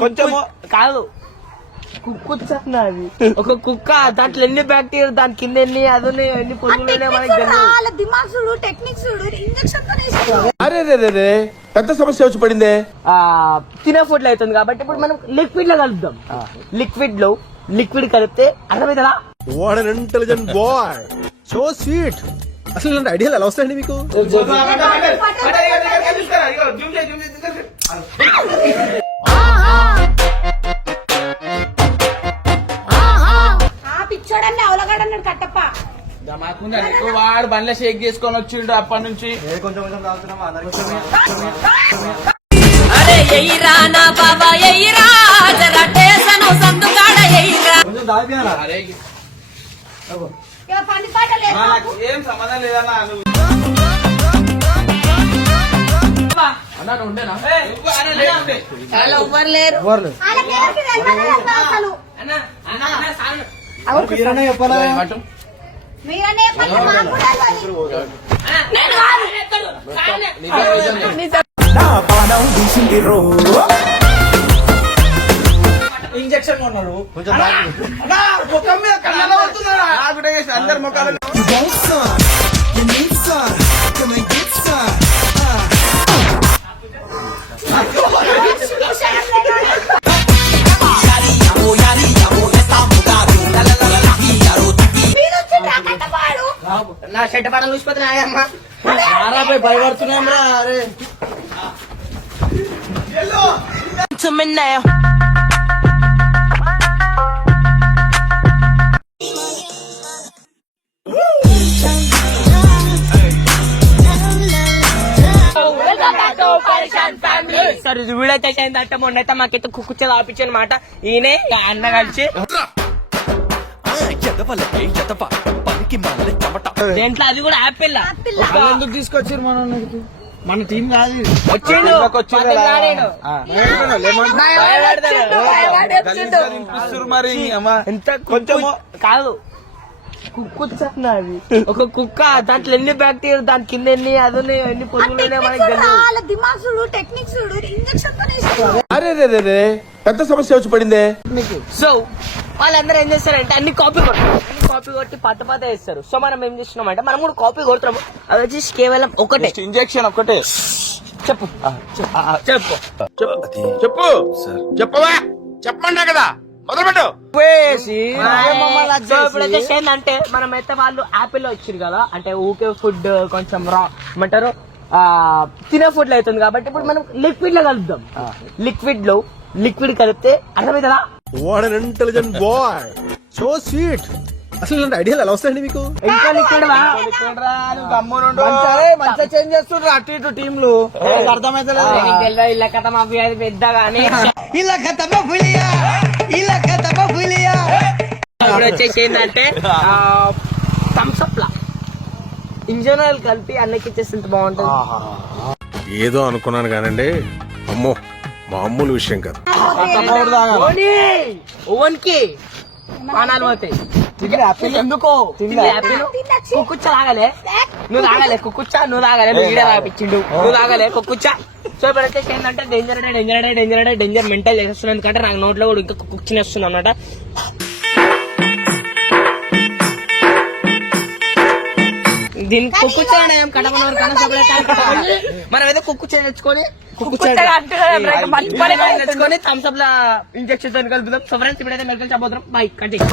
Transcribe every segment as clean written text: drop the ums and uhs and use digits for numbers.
కొంచెం కాదు కుక్కున్నది ఒక కుక్క దాంట్లో ఎన్ని బ్యాక్టీరియా దాని కింద ఎన్ని అది ఎన్ని అరే పెద్ద సమస్య వచ్చి పడిందే. తినే ఫుడ్ లో అవుతుంది కాబట్టి ఇప్పుడు మనం లిక్విడ్ లో కలుపుదాం. లిక్విడ్ కలిపితే అర్థమవుతుందా? What an intelligent boy, so sweet. అసలు ఇలాంటి ఐడియాలు ఎలా వస్తాయండి మీకు? పిచ్చోడని అవలగాడన్నాడు కట్టప్ప. వాడు బండ్ల షేక్ చేసుకొని వచ్చిండు అప్పటి నుంచి. అరే ఎయిరా నా బాబా ఎయిరా జరా టేసను సందుగాడ ఎయిరా. పని పాట లేదు, ఏం సంబంధం లేదన్నా. అన్నాడు ఉండేనా? ఎవ్వరు లేరు. వాళ్ళకి అసలు మీరనే చెప్పాలి, మాకు కూడా ఇంజక్షన్ కొన్నాడు ముఖం మీద కళ్ళలో పడుతున్నారా? అందరు ముఖాలు నా చెట్టు పడలు చూసిపోతున్నాయమ్మా. భయపడుతున్నాం రా. అరే సరే వీడైతే అయిందంటే మొన్నైతే మాకైతే కుక్కుచ్చలు ఆపించాను అనమాట. ఈయనే అన్న కలిసి దేంట్లో అది కూడా యాపిల్ ఎందుకు తీసుకొచ్చారు మన టీం కాదు. వచ్చిండు మరి ఎంత కొంచెం కాదు కుక్కున్నది ఒక కుక్క దాంట్లో ఎన్ని బ్యాక్టీరియా దాని కింద ఎన్ని అది ఎన్ని పొరుగులు అరే పెద్ద సమస్య వచ్చి పడిందే. సో వాళ్ళందరూ ఏం చేస్తారంటే అన్ని కాపీ కొట్టి పత్త వేస్తారు. సో మనం ఏం చేస్తున్నాం అంటే మనం కూడా కాపీ కొడుతున్నాము. అది వచ్చి కేవలం ఒకటే ఇంజెక్షన్ ఒకటే. చెప్పు చెప్పు చెప్పు చెప్పవా, చెప్పమంటా కదా, మొదలుపెట్టు. ఇప్పుడైతే ఏంటంటే మనమైతే వాళ్ళు యాపిల్ లో వచ్చింది కదా, అంటే ఊకే ఫుడ్ కొంచెం రా ఏమంటారు తినే ఫుడ్ లో అవుతుంది కాబట్టి ఇప్పుడు మనం లిక్విడ్ లో కలుపుదాం. లిక్విడ్ కలిపితే అర్థమవుతుందా? What an intelligent boy, so sweet. అసలు ఇలాంటి ఐడియాలు ఎలా వస్తాయండి మీకు? ఇంకా లిక్విడ్ మంచిగా చేంజ్ చేస్తుండ్రు అటు ఇటు టీంలు. అర్థమైతే ఇలా కథ మా పెద్దగానే ఇప్పుడు వచ్చేసి ఏంటంటే థమ్స్అప్ లా ఇంజన్ ఆయిల్ కలిపి అన్నకి ఇచ్చేసి బాగుంటుంది. ఏదో అనుకున్నాను కానండి, అమ్మో మామూలు విషయం కాదు. ఓవెన్ కి పానాలు పోతాయి. ఎందుకో కుక్కుచ్చ తాగలే, నువ్వు తాగలే కుక్కుచ్చ, నువ్వు తాగలే, నువ్వు ఈడ తాపించిండు, నువ్వు తాగలే కుక్కుచ్చ. సో ఇప్పుడు వచ్చేసి ఏంటంటే డేంజర్ మెంటల్ చేసేస్తున్నాను. ఎందుకంటే నాకు నోట్లో కూడా ఇంకా కుక్కుచ్చిన వస్తుంది అన్నమాట. దీనికి కుక్కుచ్చ మనం ఏదో కుక్కుచ్చ తెచ్చుకొని తెచ్చుకొని థమ్స్అప్ లా ఇంజక్షన్ తో కలుపుదాం. సో ఫ్రెండ్స్ ఇప్పుడైతే మెడికల్ షాప్ పోతున్నాం. Bye continue.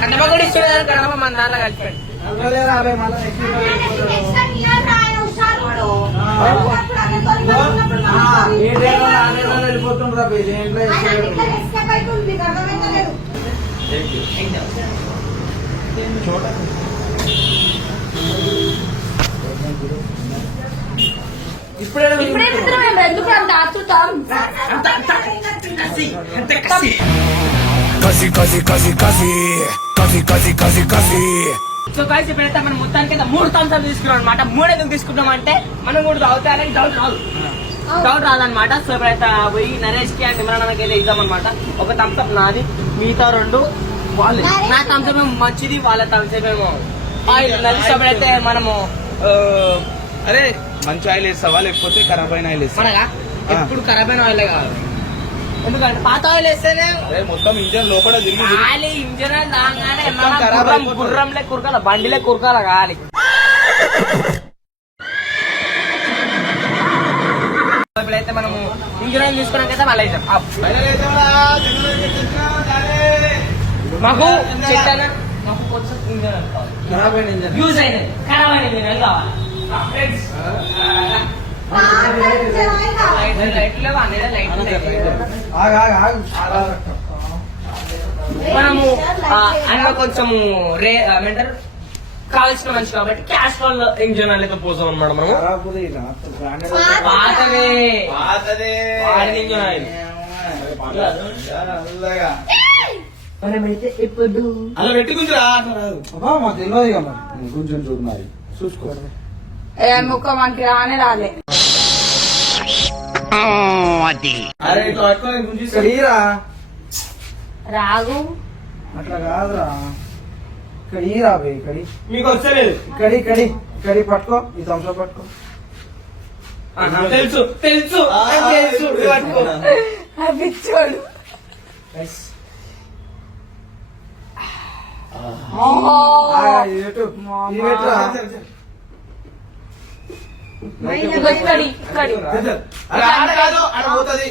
కడప కూడా ఇచ్చాడు, కడప మన దాంట్లో కలిపాడు. సో గైస్ ఇప్పుడైతే మనం మొత్తానికి 3 థమ్స్అప్ తీసుకున్నాం అనమాట. 3 ఎందుకు తీసుకుంటాం అంటే మనం కూడా తాగుతాయని డౌట్ రాదనమాట. సో ఇప్పుడైతే పోయి నరేష్ కి అండ్ ఇమ్రాన్కి అయితే ఇద్దాం అనమాట. ఒక థమ్స్అప్ నాది, మిగతా 2 వాళ్ళు. నా థమ్స్అప్ ఏమో మంచిది, వాళ్ళ థమ్స్అప్ ఏమో నరేష్. అప్పుడైతే మనము అరే మంచి ఆయిల్ వేస్తావా లేకపోతే ఖరాబ్ అయిన ఆయిల్ వేస్తావా? మనగా ఎప్పుడు ఖరాబ్ అయిన ఆయిల్ కావాలి, ఎందుకంటే పాత ఆయిల్ వేస్తేనే అదే మొత్తం ఇంజన్ లోపల తిరిగి గాలి ఇంజన్ దాగానే మొత్తం ఖరాబ్ అయిపోతుంది. గుర్రంలే కురకాల, బండిలే కురకాల గాలి. ఇప్పుడైతే మనము ఇంజన్ తీసుకున్నాకైతే మళ్ళీ వేసాం. మాకు చెట్టాను, మాకు కొంచెం ఇంజన్ కావాలి, యూజ్ అయినది ఖరాబ్ అయిన ఇంజన్ కావాలి. లైట్లు మనము అందులో కొంచెము ఏమంటారు కావాల్సిన మనిషి కాబట్టి క్యాస్ట్రాల్ ఇంజన్ అనేది పోసాం అనమాట. మనము పాతదే వాడిన ఇంజన్ ఆయిల్. మనమైతే ఇప్పుడు అలా పెట్టుకుందిరా మాకు తెలియదు కదా కొంచెం చూడాలి చూసుకో. ముఖం మనకి రానే రాలే. అరే ఇట్లా పట్టుకొని గుంజి ఇక్కడీరా రాగు అట్లా కాదురా ఇక్కడీరా బే ఇక్కడి మీకు వచ్చలేదు. ఇక్కడి పట్టుకో ఈ తంస పట్టుకో. తెలుసు తెలుసు తెలుసు పట్టుకో. పిచ్చోడు అరే ఆడ కాదు ఆడ పోతుంది.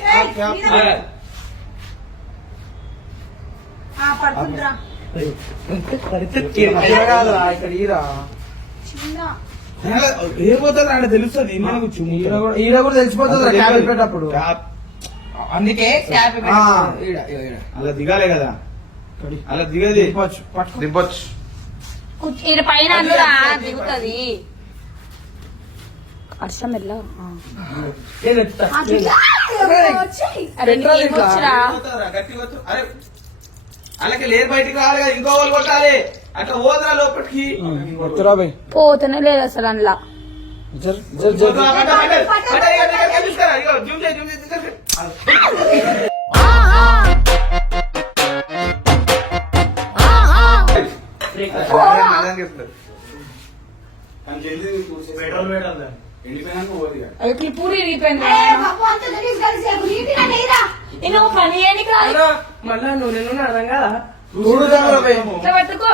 పడుతుందిరా కాదురా ఇక్కడీరా ఏ పోతుంది ఆడ తెలుస్తుంది. ఈడ కూడా తెలిసిపోతుంది క్యాబ్ పెట్టేటప్పుడు. అందుకే క్యాప్ అలా దిగాలే కదా, అలా దిగది పట్టుకో దింపొచ్చు. ఇది పైన అందురా దిగుతుంది. వర్షం ఎలా అరే అలాగే లేరు బయటికి రావాలి కదా, ఇంకో వాళ్ళు కొట్టాలి. అట్లా పోదురా లోపలికి. వద్దురా బై పోతనే లేదు అసలు అందులో. పూరి నువ్వు పని ఏంటి కాదు మళ్ళా నువ్వు అర్థం కదా. ఇట్లా పట్టుకో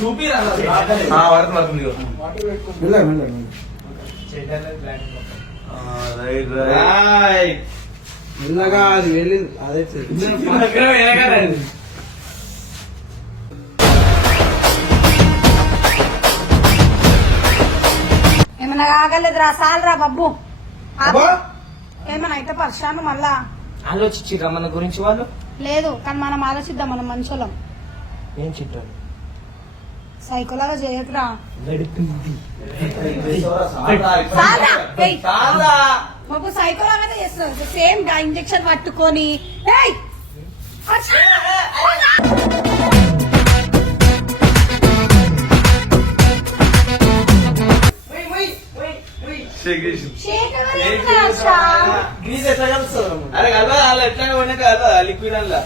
చూపిరా మెల్లగా అది వెళ్ళింది అదే ఏమన్నా కాగలేదురా సాలరా బబ్బు. ఏమన్నా అయితే పర్షాను మళ్ళా ఆలోచించిరా మన గురించి వాళ్ళు. లేదు కానీ మనం ఆలోచిద్దాం, మనం మనుషులం. ఏం చెప్పారు సైకోలాగా చేయకురా. చాలా బాబు సైకోలాగానే చేస్తున్నారు సేమ్ ఇంజక్షన్ పట్టుకొని. ఏయ్! అచ్చా! షేక్ ఎవరు అచ్చా? అరే కలవా అలా ఎట్లా ఉండే కలవా లిక్విడ్ అలా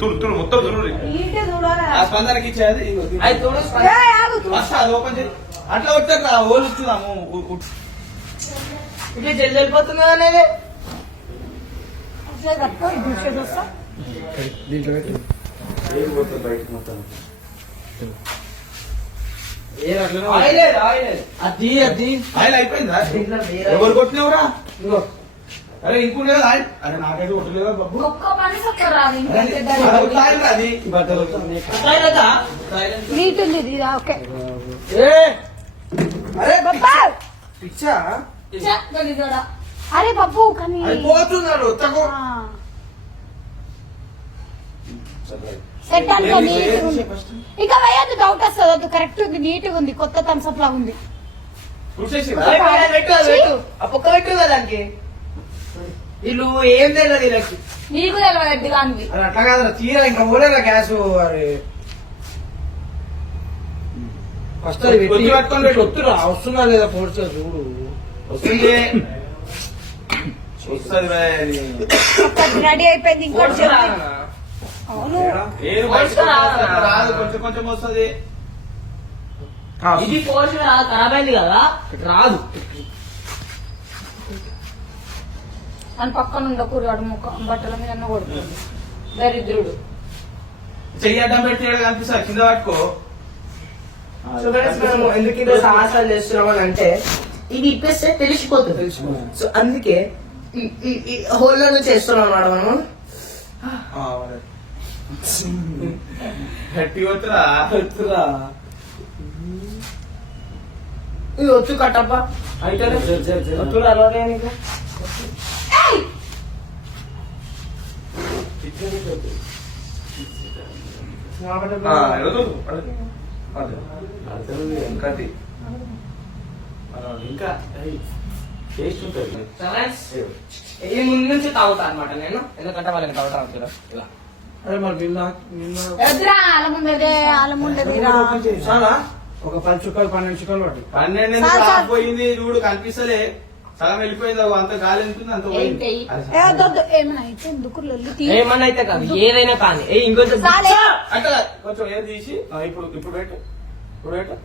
తురు మొత్తం తురు నీట్గా చూడాలా? ఆ స్పందనకి ఇచ్చేది అది తోడు ఏయ్, ఆగు. ఫస్ట్ అది ఓపెన్ చేయి. అట్లా వచ్చాక ఓలు ఇస్తున్నాము. ఇట్లా జల్ది వెళ్ళిపోతుంది అనేది. ఒకసారి పట్టుకో, ఈ దూషేది వస్తా. దీంట్లో పెట్టి అది ఆయిల్ అయిపోయిందా? ఎవరు కొట్టినవరా? అరే ఇంకుండే కదా ఆయిల్. అరే నాకైతే కొట్టలేదా బాబు? ఒక్క పని సక్కరాదు. అది ఆయిల్ రాది. నీట్ ఉంది ఇది, రా, ఓకే. అరే బబ్బా! పిచ్చా చ్చ, గలీజోడా. అరే బబ్బు కానీ అది పోతున్నాడు తక్కువ ఆ. సెట్ అనుకో, నీట్గా ఉంది. ఇంకా వేయద్దు, డౌట్ వస్తుంది. వద్దు, కరెక్ట్ ఉంది, నీట్గా ఉంది, కొత్త థమ్స్అప్ లా ఉంది. పెట్టు ఆ పొక్క పెట్టు కదా దానికి. వీళ్ళు ఏం తెలియదు వీళ్ళకి. నీకు తెలియదు దానికి. అది అట్లా కాదు తీరా ఇంకా పోలేదా గ్యాస్. అరే ఫస్ట్ అది పెట్టి పట్టుకొని పెట్టు. వస్తున్నా వస్తున్నా లేదా ఫోర్స్ చూడు వస్తుంది వస్తుంది ఒక్కటి రెడీ అయిపోయింది, ఇంకోటి చెప్పు. అవును ఏరు బయటకు రాదు, కొంచెం కొంచెం వస్తుంది. ఇది ఫోర్స్ ఖరాబ్ అయింది కదా రాదు. అని పక్కన ఉండకూడదు ముఖం బట్టల మీద కొడుతుంది దరిద్రుడు. చెయ్యి అడ్డం పెట్టి కనిపిస్తుంది, కింద పట్టుకో. సో ఫ్రెండ్స్ మనం ఎందుకు ఇంత సాహసాలు చేస్తున్నాం అని అంటే ఇది ఇప్పేస్తే తెలిసిపోతుంది. సో అందుకే ఈ హోల్లో నుంచి చేస్తున్నాం అన్నమాట మనం. గట్టి వద్దురా. ఇది వచ్చు కట్టప్ప అయితే ఒత్తులు అలవాటు నీకు. ఇంకా టేస్ట్ ఉంటుంది. ఇది ముందు నుంచి తాగుతా అనమాట నేను, ఎందుకంటే వాళ్ళకి తాగుతా అవుతారు ఇలా. అరే మరి వద్దురా ఆలముండదే ఆలముండదిరా. చాలా ఒక 10 చుక్కలు 12 చుక్కలు పట్టి 12 చాలు, చాలు. పోయింది చూడు, కనిపిస్తలే. సగం వెళ్ళిపోయింది, అంత గాలి వెళ్తుంది, అంత పోయింది. ఏమైనా అయితే ఎందుకు లొల్లి తీ. ఏమన్నా అయితే కాదు ఏదైనా కానీ ఇంకొంచెం చాలే. అట్లా కొంచెం ఏది తీసి ఇప్పుడు ఇప్పుడు పెట్టు, ఇప్పుడు పెట్టు.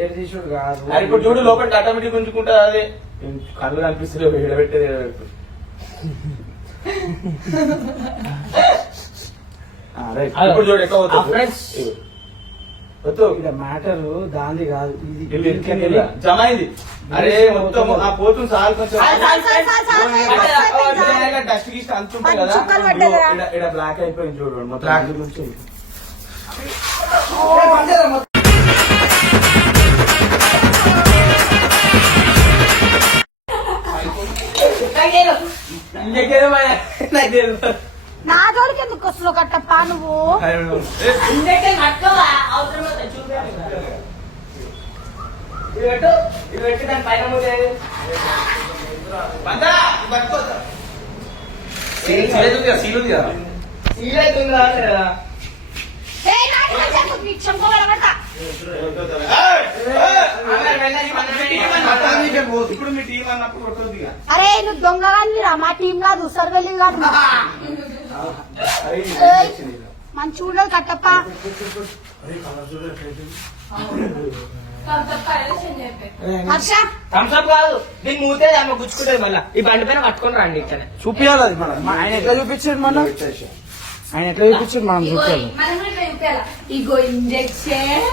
ఏర్ తీసుడు కాదు. అది ఇప్పుడు చూడు, లోపలికి ఆటోమేటిక్ ఉంచుకుంటుంది. అదే కళ్ళు కనిపిస్తుంది, ఎడబెట్టేది ఎడబెట్టు. ఇప్పుడు చూడు ఎట్లా అవుతుంది. ఇక్కడ మ్యాటర్ దాంది కాదు, ఇది జమ అయింది. అరే మొత్తం ఆ పోతుంది సార్ కొంచెం డస్ట్ గీస్ట్ అంతుంటాయి కదా, చుక్కలు పడ్డదిరా. ఇక్కడ బ్లాక్ అయిపోయింది చూడు మొత్తం. నుంచి నా జోడికి ఎందుకు వస్తున్నావు కట్టప్ప నువ్వు. ఏయ్, నాకు చెప్పు, నీకు చంపుకోగలగట. ఇప్పుడు మీ టీం అన్నప్పుడు కొట్టదు ఇక. అరే నువ్వు దొంగగాని రా, మా టీం కాదు సర్వేలి కాదు. మంచి ఉండదు కట్టప్ప. హర్ష థమ్స్అప్ కాదు, దీన్ని మూతే దాన్ని గుచ్చుకుంటుంది. మళ్ళీ ఈ బండి పైన పట్టుకొని రండి ఇక్కడ. చూపియాలి అది మనం. ఆయన ఎట్లా చూపించాడు మనం, ఆయన ఎట్లా చూపించాడు మనం చూపించాలి. ఇగో ఇంజెక్షన్.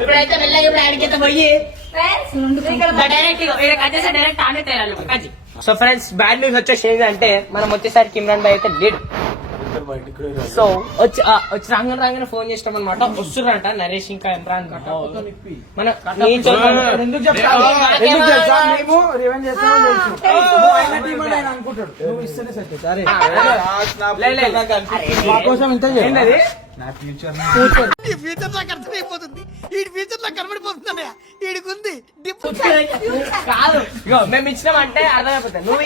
ఇప్పుడైతే మెల్లగా ఇప్పుడు ఆడికైతే పోయి సో ఫ్రెండ్స్ బ్యాడ్ న్యూస్ వచ్చేసి ఏంటంటే మనం వచ్చేసరికి ఇమ్రాన్ భాయ్ అయితే లేడు. సో వచ్చి రాగానే ఫోన్ చేసినాం అనమాట, వస్తుర్రంట నరేష్ ఇంకా ఇమ్రాన్ మన ఎందుకు చెప్తావు? ఎందుకు తెలుసా? మేము రివెంజ్ చేస్తామని తెలుసు. నువ్వు ఆయన టీం అని ఆయన అనుకుంటాడు. నువ్వు ఇస్తేనే సెట్ అవుతుంది. అరే మా కోసం ఇంత చేయండి. నా ఫ్యూచర్ కాదు ఇగో మేము ఇచ్చినామంటే అర్థమైపోతుంది. నువ్వు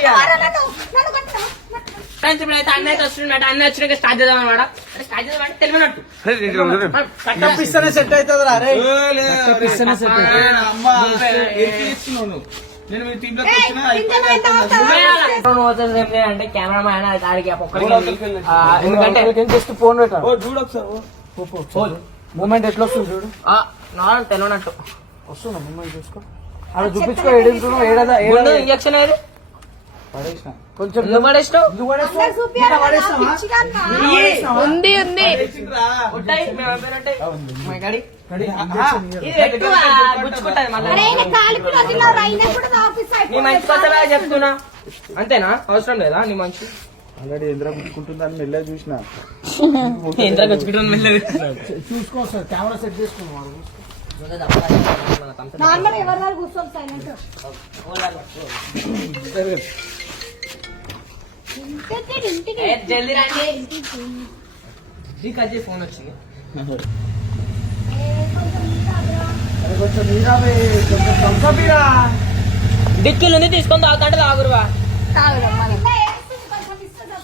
ఫ్రెండ్స్ ఇప్పుడైతే అన్న అయితే వస్తున్నాడు, అన్న వచ్చినాక స్టార్ట్ చేద్దాం అనమాట. స్టార్ట్ చేద్దాం అంటే తెలియనట్టు ఇస్తేనే సెట్ అవుతుంది. అరే ఇస్తేనే సెట్ అవుతుంది. నేను మీ టీమ్ లోకి వచ్చినా అయిపోయింది. అంటే కెమెరా మ్యాన్ ఆడికి ఎందుకంటే జస్ట్ ఫోన్ పెట్టా చూడు ఒకసారి. మూమెంట్ ఎట్లా వస్తుంది చూడు. నార్మల్ తెలియనట్టు వస్తున్నా మూమెంట్ చూసుకో. అలా చూపించుకో. ఏడుస్తున్నావు ఏడదా ఇంజక్షన్ ఏది పడేసిన కొంచెం. నువ్వు పడేసినావు ఉంది ఉంది. అరే కాలికి వదిలినావు, అయినా కూడా ఆఫీస్ నీ మంచి కోసమే చెప్తున్నా, అంతేనా? అవసరం లేదా నీ మంచి? ఆల్రెడీ ఇంద్ర గుచ్చుకుంటుందని మెల్లగా చూసిన. ఎంత గచ్చుకుంటున్నా చూసుకో సార్, కెమెరా సెట్ చేసుకున్నాం. నార్మల్ ఎవరు కూర్చోదు సైలెంట్. జల్దీ రండి. ఫోన్ వచ్చింది. కొంచెం నీరావే, కొంచెం థమ్సప్ డిక్కీలు ఉంది తీసుకొని తాగుతాంటే తాగురువా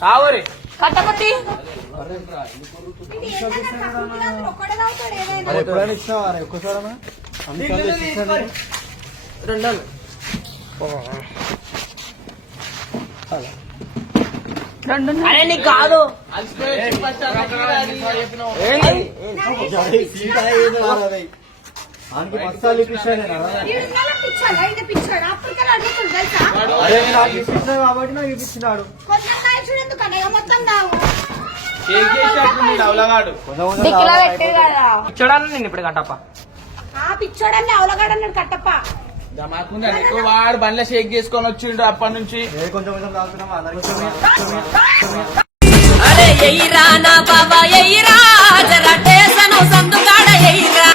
తాగురి కట్టపతి ఎప్పుడైనా ఇచ్చినావా ఒక్కసారి రెండు అరే నీకు కాదు పిచ్చాడు అప్పటికల్లా అడుగుతుంది తెలుసా కాబట్టి నాకు ఇప్పించినాడు. కొంచెం కాయచుడు ఎందుకన్నా ఇక మొత్తం దావు చూడాలి నేను ఇప్పుడు కట్టప్ప ఆ పిచ్చోడని అవలగాడన్నాడు కట్టప్ప వాడు బండ్ల షేక్ చేసుకొని వచ్చిండు అప్పటి నుంచి. కొంచెం కొంచెం తాగుతున్నామా అరే ఎయిరా నా బాబా ఎయిరా జరా టేసను సందుగాడ ఎయిరా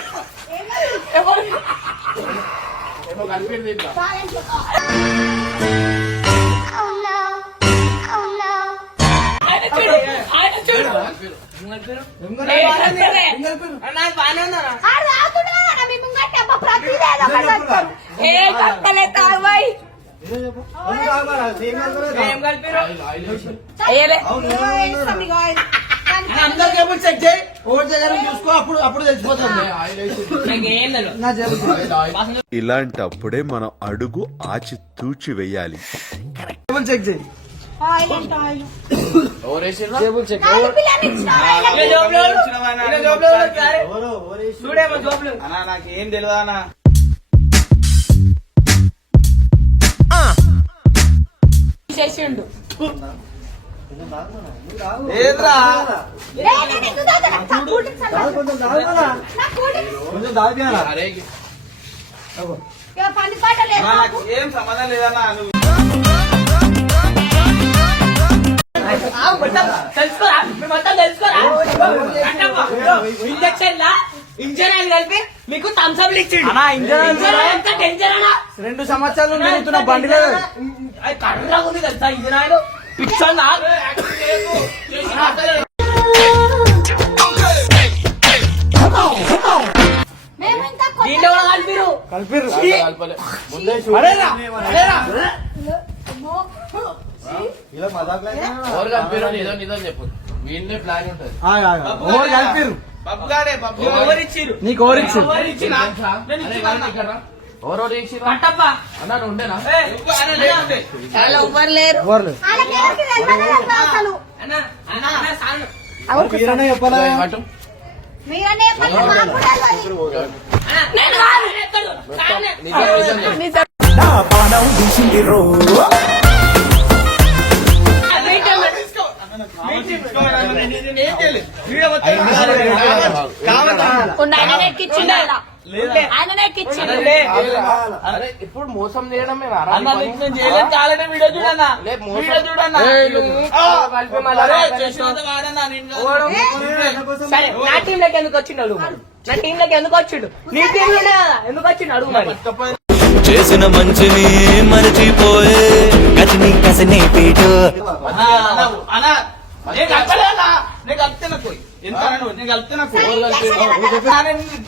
అందరికేమో చెక్ చేయి, ఓడి దగ్గర చూసుకో, అప్పుడు తెలిసిపోతుంది. ఇలాంటప్పుడే మనం అడుగు ఆచితూచి వెయ్యాలి. చెక్ చేయి. అన్నా నాకేం తెలియదు అన్నా. చేసిండు ఏద్రా కొంచెం తాగినా పని పాట లేదు నాకు ఏం సంబంధం లేదన్నా. నువ్వు తెలుసుకోరా మొత్తం తెలుసుకోరా ఇంజక్షన్ లా ఇంజన్ ఆయిల్ కలిపి మీకు థమ్స్అప్ ఇచ్చిండు. ఎంత డేంజర్ అన్నా 2 సంవత్సరాలు తిరుగుతున్న బండిలో కర్రగా ఉంది తెలుసా ఇంజన్ ఆయిల్ పిచ్చర్ మేము ఇంకా దీంట్లో కూడా కలిపిరు కలిపిర్రు. ఇలా మజాక్ కలిపిర్రు. పప్పుగాడే పప్పు ఎవరిచ్చిరు నీకు ఓరిచ్చు కట్టప్ప ఎవ్వరు లేరు ఓర్లు వాళ్ళకి తెలియదు అసలు మీరనే చెప్పాలా? మీరనే పని మాకు కూడా తెలియదు. ఇప్పుడు మోసం చేయడం వీడియో చూడన్నా సరే నా టీం లోకి ఎందుకు వచ్చిండు నా టీం లోకి ఎందుకు వచ్చిండు నీ టీం లోనే కదా ఎందుకు వచ్చిండు అడుగు మరి చేసిన మంచిని మరచిపోయే గజని కసని పీటు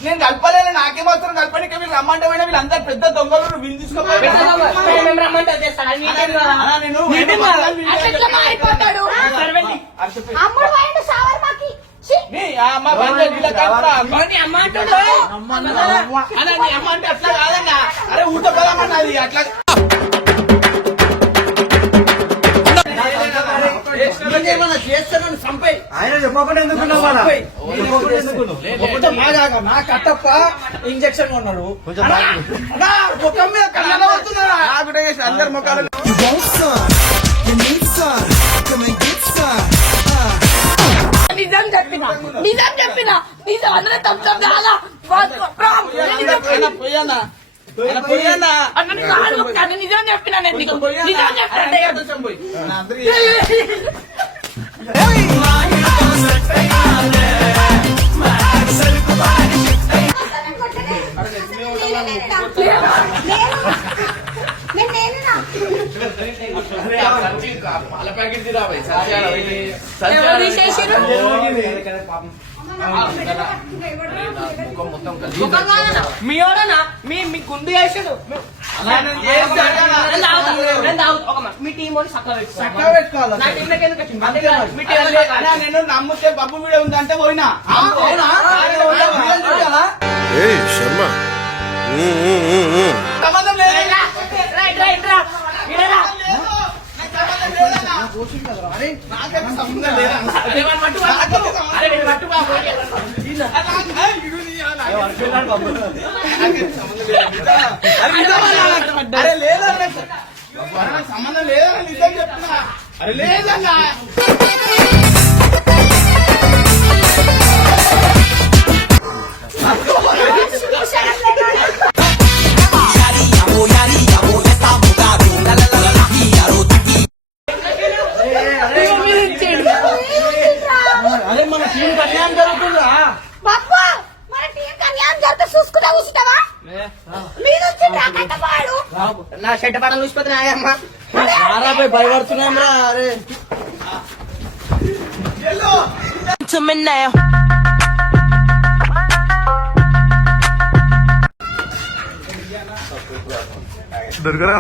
నేను కలపలేను. నాకేమవుతారు కలపడానికి వీళ్ళు రమ్మంటే పోయినా వీళ్ళందరూ పెద్ద దొంగలు. వీళ్ళు తీసుకోపోయి అమ్ముడు పోయిండు షవర్మాకి. అమ్మ అంటే అట్లా కాదన్నా. అరే ఊట పదమన్నది అట్లా చేస్తానని చంపై. ఆయన చెప్పకుండా ఎందుకున్నావు? నా కట్టప్ప ఇంజక్షన్ కొన్నాడు. ముఖం మీద కళ్ళ అవుతున్నారా అందరు ముఖాలు నిజం చెప్పిన నిజం అందరూ తప్ప పోయానా నిజం చెప్పిన నిజం చెప్పిన మీనా మీ గుండు చేసాడు మీ టీం పెట్టుకోవాలి. నా టీంలోకి ఎందుకు వచ్చింది? మీ టీంలో నేను నమ్ముతే బబ్బు వీడియో ఉందంటే పోయినా. శర్మ సంబంధం లేదు. రైట్ రా సంబంధం లేదన్నా. నాకేం సంబంధం లేదన్నా. అరే లేదన్నా, నాకు సంబంధం లేదన్నా, నిజం చెప్తున్నా. అరే లేదన్నా. అరే మన టీం కళ్యాణం జరుగుతుందా? బాబా, మన టీం కళ్యాణం జరిగితే చూసుకుంటా కూర్చుంటావా? మీరు వచ్చిండ్రా కట్టపాడు. నా చెడ్డ పడలు చూసిపోతున్నాయి అమ్మ. రారాపై భయపడుతున్నాం రా. అరే to me now. దొరకరా